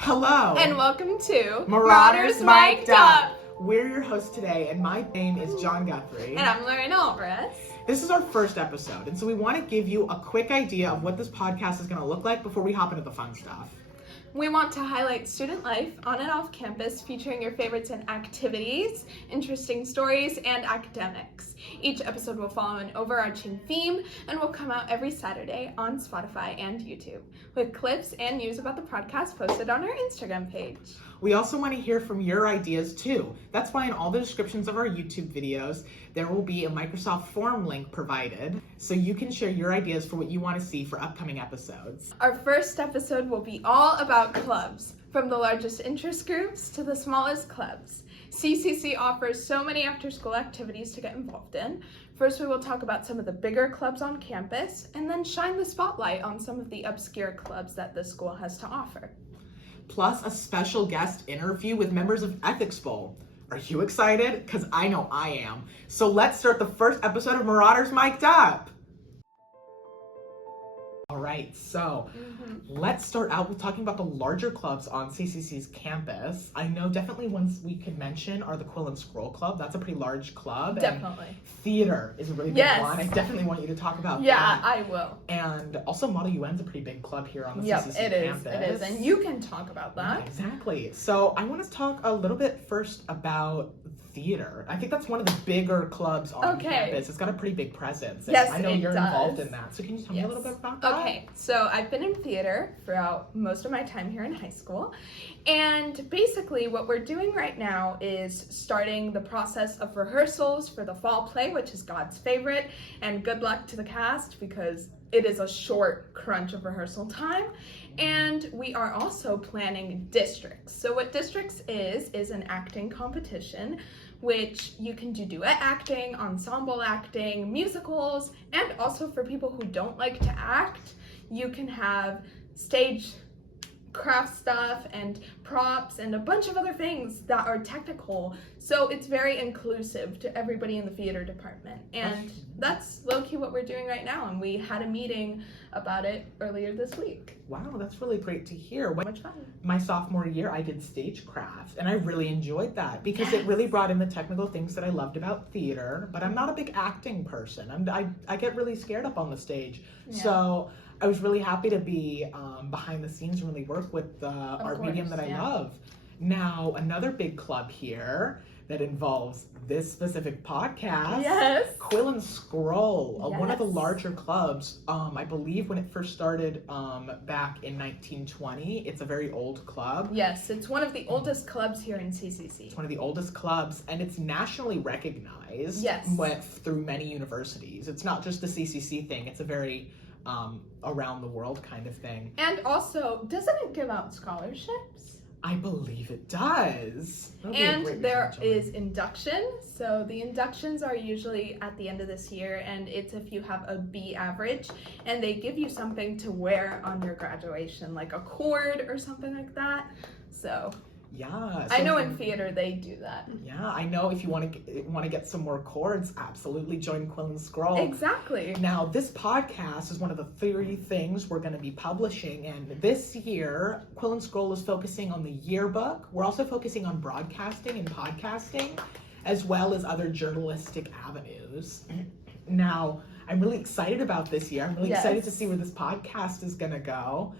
Hello! And welcome to Marauders Mic'd Up! We're your hosts today, and my name is John Guthrie. And I'm Lorena Alvarez. This is our first episode, and so we want to give you a quick idea of what this podcast is going to look like before we hop into the fun stuff. We want to highlight student life on and off campus, featuring your favorites in activities, interesting stories, and academics. Each episode will follow an overarching theme and will come out every Saturday on Spotify and YouTube, with clips and news about the podcast posted on our Instagram page. We also want to hear from your ideas too. That's why in all the descriptions of our YouTube videos, there will be a Microsoft Form link provided, so you can share your ideas for what you want to see for upcoming episodes. Our first episode will be all about clubs, from the largest interest groups to the smallest clubs. CCC offers so many after-school activities to get involved in. First, we will talk about some of the bigger clubs on campus, and then shine the spotlight on some of the obscure clubs that the school has to offer. Plus a special guest interview with members of Ethics Bowl. Are you excited? Because I know I am. So let's start the first episode of Marauders Mic'd Up. All right, so let's start out with talking about the larger clubs on CCC's campus. I know definitely ones we could mention are the Quill and Scroll Club. That's a pretty large club. Definitely. And theater is a really big one. I definitely want you to talk about that. Yeah, I will. And also Model UN's a pretty big club here on the CCC campus. It is, and you can talk about that. Yeah, exactly. So I want to talk a little bit first about theater. I think that's one of the bigger clubs on campus. It's got a pretty big presence. And yes, I know you're involved in that. So can you tell me a little bit about that? Okay, so I've been in theater throughout most of my time here in high school. And basically what we're doing right now is starting the process of rehearsals for the fall play, which is God's favorite. And good luck to the cast because it is a short crunch of rehearsal time. And we are also planning districts. So what districts is an acting competition, which you can do duet acting, ensemble acting, musicals, and also for people who don't like to act, you can have stage craft stuff and props and a bunch of other things that are technical. So it's very inclusive to everybody in the theater department. And that's low-key what we're doing right now. And we had a meeting about it earlier this week. Wow, that's really great to hear. Much fun. My sophomore year, I did stagecraft, and I really enjoyed that because it really brought in the technical things that I loved about theater, but I'm not a big acting person. I get really scared up on the stage. Yeah. So I was really happy to be behind the scenes and really work with our medium that I love. Now, another big club here that involves this specific podcast. Yes. Quill and Scroll, one of the larger clubs. I believe when it first started back in 1920. It's a very old club. Yes, it's one of the oldest clubs here in CCC. It's one of the oldest clubs, and it's nationally recognized through many universities. It's not just a CCC thing. It's a very around the world kind of thing. And also, doesn't it give out scholarships? I believe it does. And there is induction. So the inductions are usually at the end of this year, and it's if you have a B average, and they give you something to wear on your graduation, like a cord or something like that. So yeah, I know in theater they do that. Yeah, I know if you want to get some more chords, absolutely join Quill and Scroll. Exactly. Now, this podcast is one of the 3 things we're going to be publishing, and this year, Quill and Scroll is focusing on the yearbook. We're also focusing on broadcasting and podcasting, as well as other journalistic avenues. Now, I'm really excited about this year. I'm really excited to see where this podcast is going to go.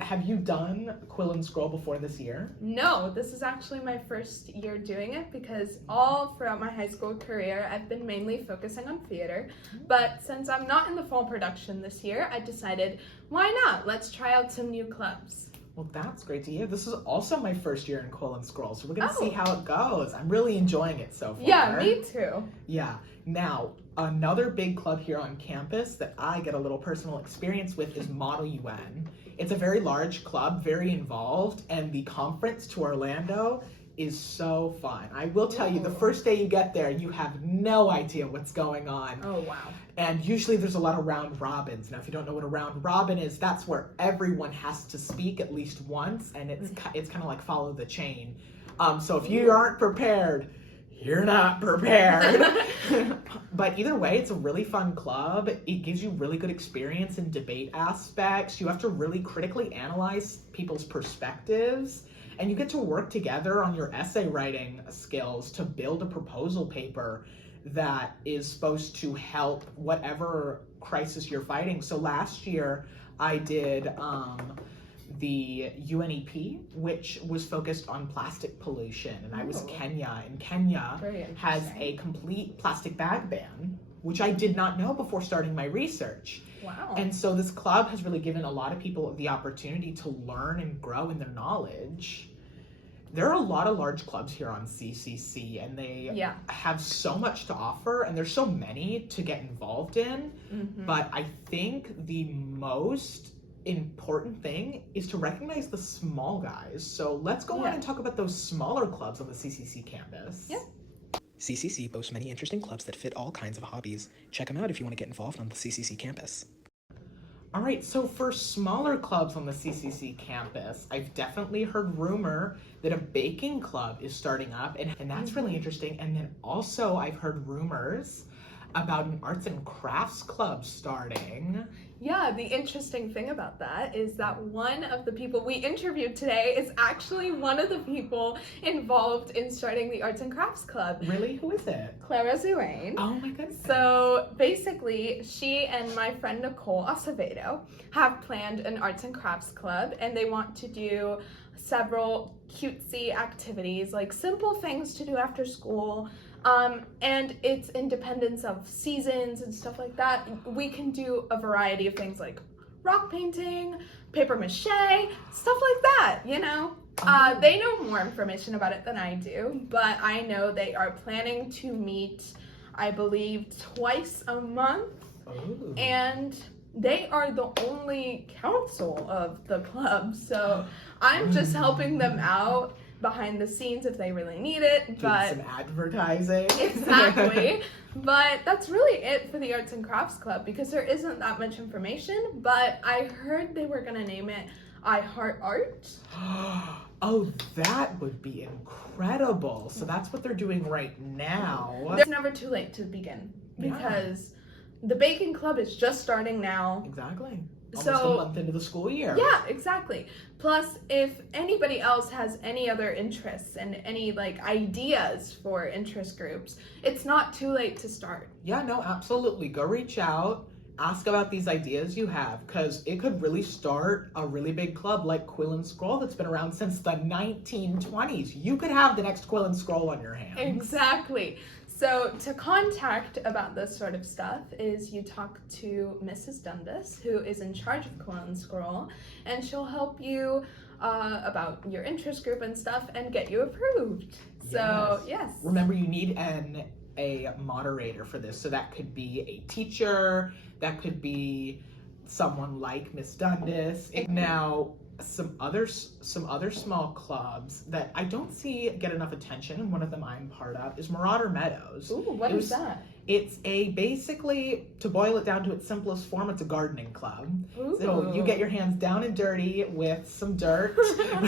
Have you done Quill and Scroll before this year? No, this is actually my first year doing it because all throughout my high school career, I've been mainly focusing on theater. But since I'm not in the fall production this year, I decided, why not? Let's try out some new clubs. Well, that's great to hear. This is also my first year in Quill and Scroll, so we're going to see how it goes. I'm really enjoying it so far. Yeah, me too. Yeah. Now, another big club here on campus that I get a little personal experience with is Model UN. It's a very large club, very involved, and the conference to Orlando is so fun. I will tell you, the first day you get there, you have no idea what's going on. Oh, wow. And usually there's a lot of round robins. Now, if you don't know what a round robin is, that's where everyone has to speak at least once, and it's kind of like follow the chain. So if you aren't prepared, you're not prepared. But either way, it's a really fun club. It gives you really good experience in debate aspects. You have to really critically analyze people's perspectives, and you get to work together on your essay writing skills to build a proposal paper that is supposed to help whatever crisis you're fighting. So last year I did the UNEP, which was focused on plastic pollution, and I was Kenya, and Kenya has a complete plastic bag ban, which I did not know before starting my research. Wow. And so this club has really given a lot of people the opportunity to learn and grow in their knowledge. There are a lot of large clubs here on CCC, and they have so much to offer, and there's so many to get involved in. But I think the most important thing is to recognize the small guys. So let's go on and talk about those smaller clubs on the CCC campus. CCC boasts many interesting clubs that fit all kinds of hobbies. Check them out if you want to get involved on the CCC campus. All right, so for smaller clubs on the CCC campus, I've definitely heard rumor that a baking club is starting up, and that's really interesting. And then also I've heard rumors about an arts and crafts club starting. Yeah, the interesting thing about that is that one of the people we interviewed today is actually one of the people involved in starting the Arts and Crafts Club. Really? Who is it? Clara Zuane. Oh my goodness. So basically, she and my friend Nicole Acevedo have planned an Arts and Crafts Club, and they want to do several cutesy activities, like simple things to do after school. And it's independence of seasons and stuff like that. We can do a variety of things like rock painting, paper mache, stuff like that, you know? They know more information about it than I do, but I know they are planning to meet, I believe, twice a month. Oh. And they are the only council of the club, so I'm just helping them out behind the scenes if they really need it. But some advertising. Exactly. But that's really it for the Arts and Crafts Club, because there isn't that much information, but I heard they were gonna name it I Heart Art. Oh, that would be incredible. So that's what they're doing right now. It's never too late to begin, because the baking club is just starting now. Exactly. Almost So, a month into the school year. Yeah, exactly. Plus, if anybody else has any other interests and any ideas for interest groups, it's not too late to start. Yeah, no, absolutely. Go reach out, ask about these ideas you have, because it could really start a really big club like Quill and Scroll that's been around since the 1920s. You could have the next Quill and Scroll on your hands. Exactly. So to contact about this sort of stuff is you talk to Mrs. Dundas, who is in charge of Quill and Scroll, and she'll help you about your interest group and stuff and get you approved. So, yes. Remember, you need a moderator for this. So that could be a teacher, that could be someone like Miss Dundas. Now, some other small clubs that I don't see get enough attention, and one of them I'm part of is Marauder Meadows. Ooh, what is that? It's basically, to boil it down to its simplest form, it's a gardening club. Ooh. So you get your hands down and dirty with some dirt.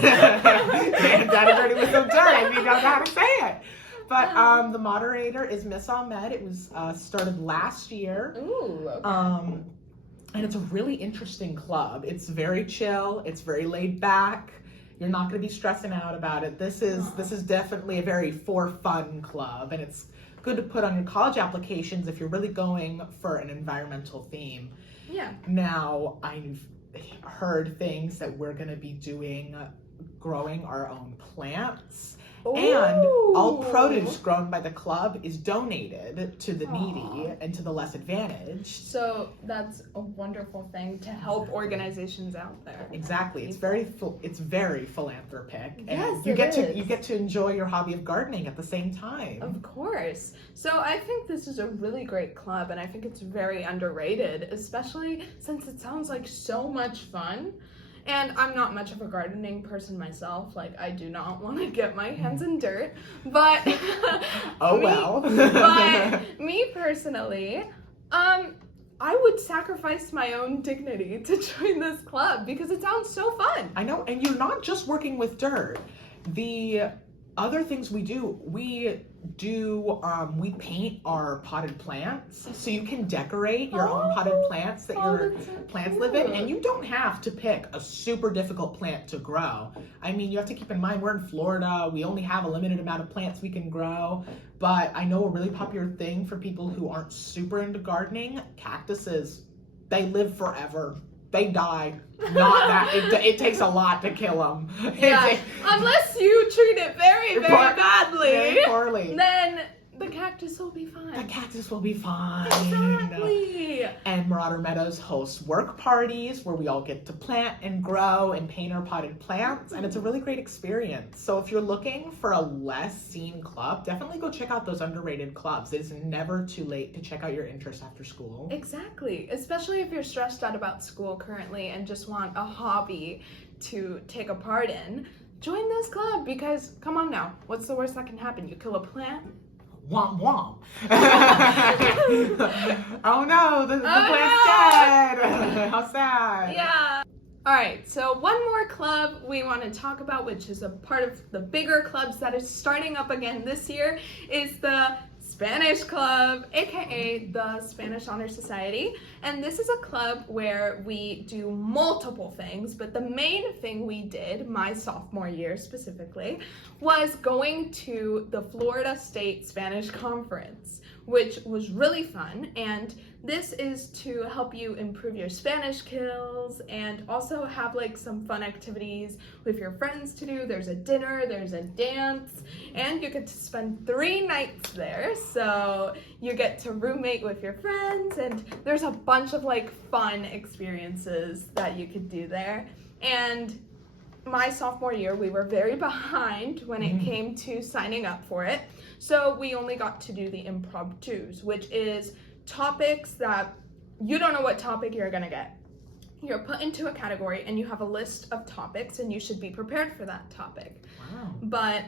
Hands down and dirty with some dirt. I mean, you don't know how to say it. But the moderator is Miss Ahmed. It was started last year. Ooh, okay. And it's a really interesting club. It's very chill. It's very laid back. You're not going to be stressing out about it. This is definitely a very for fun club, and it's good to put on your college applications if you're really going for an environmental theme. Yeah. Now, I've heard things that we're going to be doing, growing our own plants. Ooh. And all produce grown by the club is donated to the needy and to the less advantaged. So that's a wonderful thing to help organizations out there. Exactly. It's very philanthropic. Yes, and you get to enjoy your hobby of gardening at the same time. Of course. So I think this is a really great club, and I think it's very underrated, especially since it sounds like so much fun. And I'm not much of a gardening person myself. I do not want to get my hands in dirt. But but me personally, I would sacrifice my own dignity to join this club because it sounds so fun. I know, and you're not just working with dirt. The other things we do, we we paint our potted plants, so you can decorate your own potted plants that your plants live in, and you don't have to pick a super difficult plant to grow. I mean, you have to keep in mind we're in Florida, we only have a limited amount of plants we can grow, but I know a really popular thing for people who aren't super into gardening, cactuses. They live forever. They die. Not that. It takes a lot to kill them. Yeah, unless you treat it very, very badly. Very poorly. Then the cactus will be fine. The cactus will be fine. Exactly. And Marauder Meadows hosts work parties where we all get to plant and grow and paint our potted plants, and it's a really great experience. So if you're looking for a less seen club, definitely go check out those underrated clubs. It's never too late to check out your interests after school. Exactly, especially if you're stressed out about school currently and just want a hobby to take a part in. Join this club because, come on now, what's the worst that can happen? You kill a plant? Womp womp. Oh no, the plant's dead. How sad. Yeah. All right, so one more club we want to talk about, which is a part of the bigger clubs that is starting up again this year, is the Spanish Club, aka the Spanish Honor Society. And this is a club where we do multiple things, but the main thing we did, my sophomore year specifically, was going to the Florida State Spanish Conference, which was really fun. And this is to help you improve your Spanish skills and also have like some fun activities with your friends to do. There's a dinner, there's a dance, and you get to spend 3 nights there. So you get to roommate with your friends, and there's a bunch of like fun experiences that you could do there. And my sophomore year, we were very behind when it came to signing up for it. So we only got to do the impromptus, which is topics that you don't know what topic you're gonna get. You're put into a category and you have a list of topics and you should be prepared for that topic. Wow. But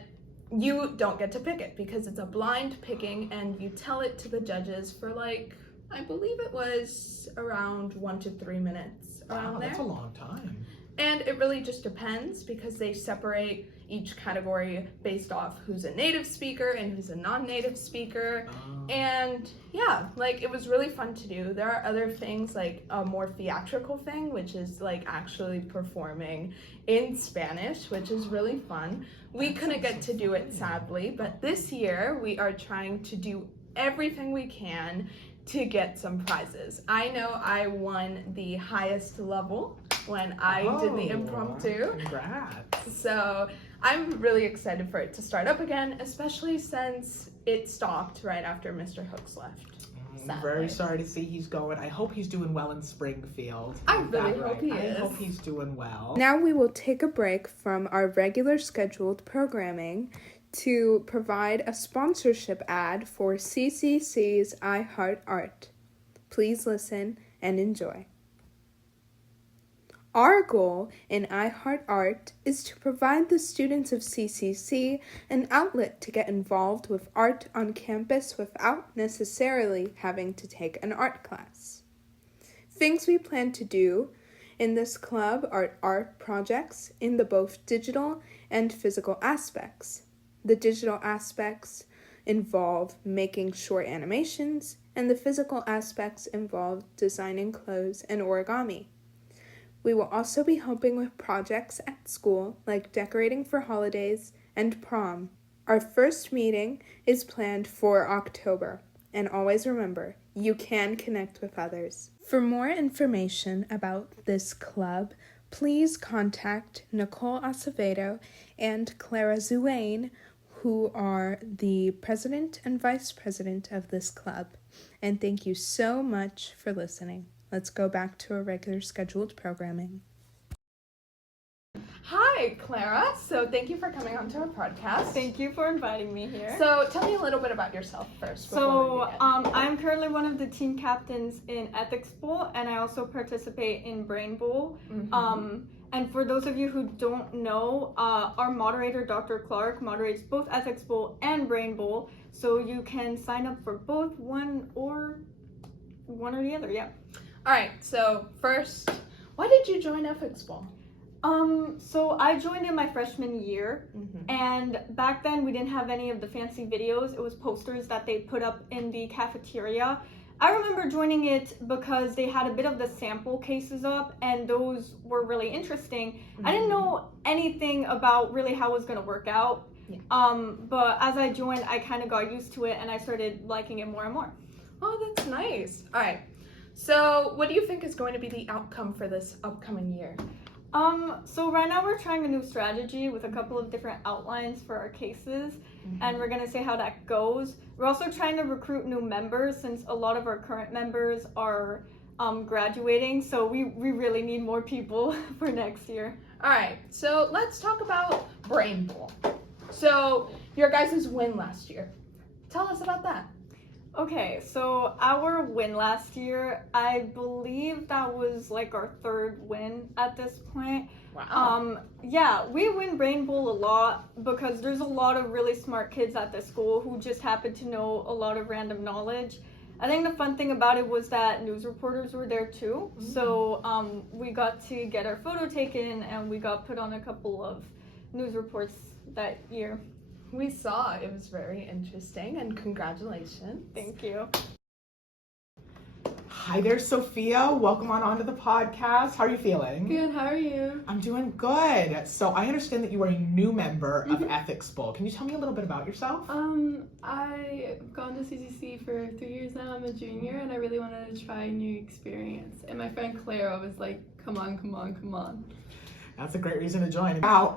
you don't get to pick it because it's a blind picking, and you tell it to the judges for like, I believe it was around 1 to 3 minutes around there. That's a long time. And it really just depends because they separate each category based off who's a native speaker and who's a non-native speaker. And yeah, like it was really fun to do. There are other things like a more theatrical thing, which is like actually performing in Spanish, which is really fun. We couldn't get to do it sadly, but this year we are trying to do everything we can to get some prizes. I know I won the highest level when I did the impromptu. Congrats. So I'm really excited for it to start up again, especially since it stopped right after Mr. Hooks left. I'm very sorry to see he's going. I hope he's doing well in Springfield. I really hope he I is. hope he's doing well. Now we will take a break from our regular scheduled programming to provide a sponsorship ad for CCC's I Heart Art. Please listen and enjoy. Our goal in I Heart Art is to provide the students of CCC an outlet to get involved with art on campus without necessarily having to take an art class. Things we plan to do in this club are art projects in the both digital and physical aspects. The digital aspects involve making short animations, and the physical aspects involve designing clothes and origami. We will also be helping with projects at school, like decorating for holidays and prom. Our first meeting is planned for October, and always remember, you can connect with others. For more information about this club, please contact Nicole Acevedo and Clara Zuane, who are the president and vice president of this club. And thank you so much for listening. Let's go back to our regular scheduled programming. Hi, Clara. So thank you for coming onto our podcast. Thank you for inviting me here. So tell me a little bit about yourself first. I'm currently one of the team captains in Ethics Bowl, and I also participate in Brain Bowl. And for those of you who don't know, our moderator, Dr. Clark, moderates both Ethics Bowl and Brain Bowl, so you can sign up for both, one or the other, yeah. All right, so first, why did you join Ethics Bowl? So I joined in my freshman year, Mm-hmm. and back then we didn't have any of the fancy videos. It was posters that they put up in the cafeteria. I remember joining it because they had a bit of the sample cases up, and those were really interesting. Mm-hmm. I didn't know anything about really how it was going to work out. Yeah. But as I joined, I kind of got used to it, and I started liking it more and more. Oh, that's nice. All right. So, what do you think is going to be the outcome for this upcoming year? So right now we're trying a new strategy with a couple of different outlines for our cases, and we're gonna see how that goes. We're also trying to recruit new members since a lot of our current members are graduating, so we really need more people for next year. All right. So, let's talk about Brain Bowl. So, your guys' win last year. Tell us about that. Okay, so our win last year, I believe that was like our third win at this point. Wow. Yeah, we win Brain Bowl a lot because there's a lot of really smart kids at the school who just happen to know a lot of random knowledge. I think the fun thing about it was that news reporters were there too. So we got to get our photo taken, and we got put on a couple of news reports that year. We saw it was very interesting, and congratulations. Thank you. Hi there, Sophia. Welcome on onto the podcast. How are you feeling? Good, how are you? I'm doing good. So I understand that you are a new member of Ethics Bowl. Can you tell me a little bit about yourself? I've gone to CCC for 3 years now. I'm a junior, and I really wanted to try a new experience. And my friend Clara was like, come on, come on, come on. That's a great reason to join. Now,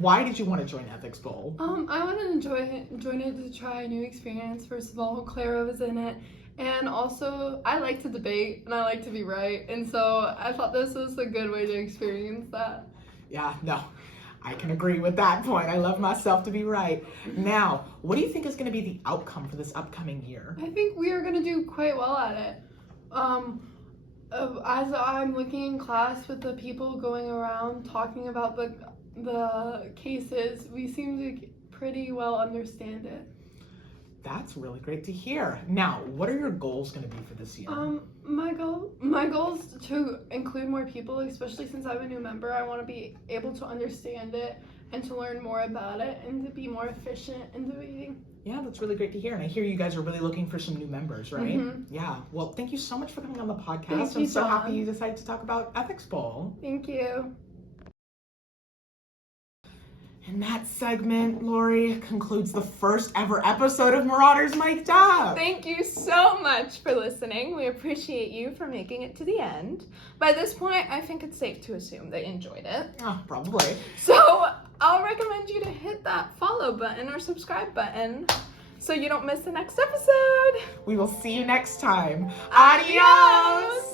why did you want to join Ethics Bowl? I wanted to join it to try a new experience. First of all, Clara was in it. And also, I like to debate, and I like to be right. And so I thought this was a good way to experience that. Yeah, no, I can agree with that point. I love myself to be right. Now, what do you think is going to be the outcome for this upcoming year? I think we are going to do quite well at it. As I'm looking in class with the people going around talking about the cases, we seem to pretty well understand it. That's really great to hear. Now, what are your goals going to be for this year? My goal is to include more people, especially since I'm a new member. I want to be able to understand it and to learn more about it and to be more efficient in debating. Yeah, that's really great to hear. And I hear you guys are really looking for some new members, right? Yeah. Well, thank you so much for coming on the podcast. Thank I'm you, so Dawn. happy you decided to talk about Ethics Bowl. Thank you. And that segment, Lori, concludes the first ever episode of Marauders Mic'd Up. Thank you so much for listening. We appreciate you for making it to the end. By this point, I think it's safe to assume they enjoyed it. Oh, probably. So I'll recommend you to hit that follow button or subscribe button so you don't miss the next episode. We will see you next time. Adios!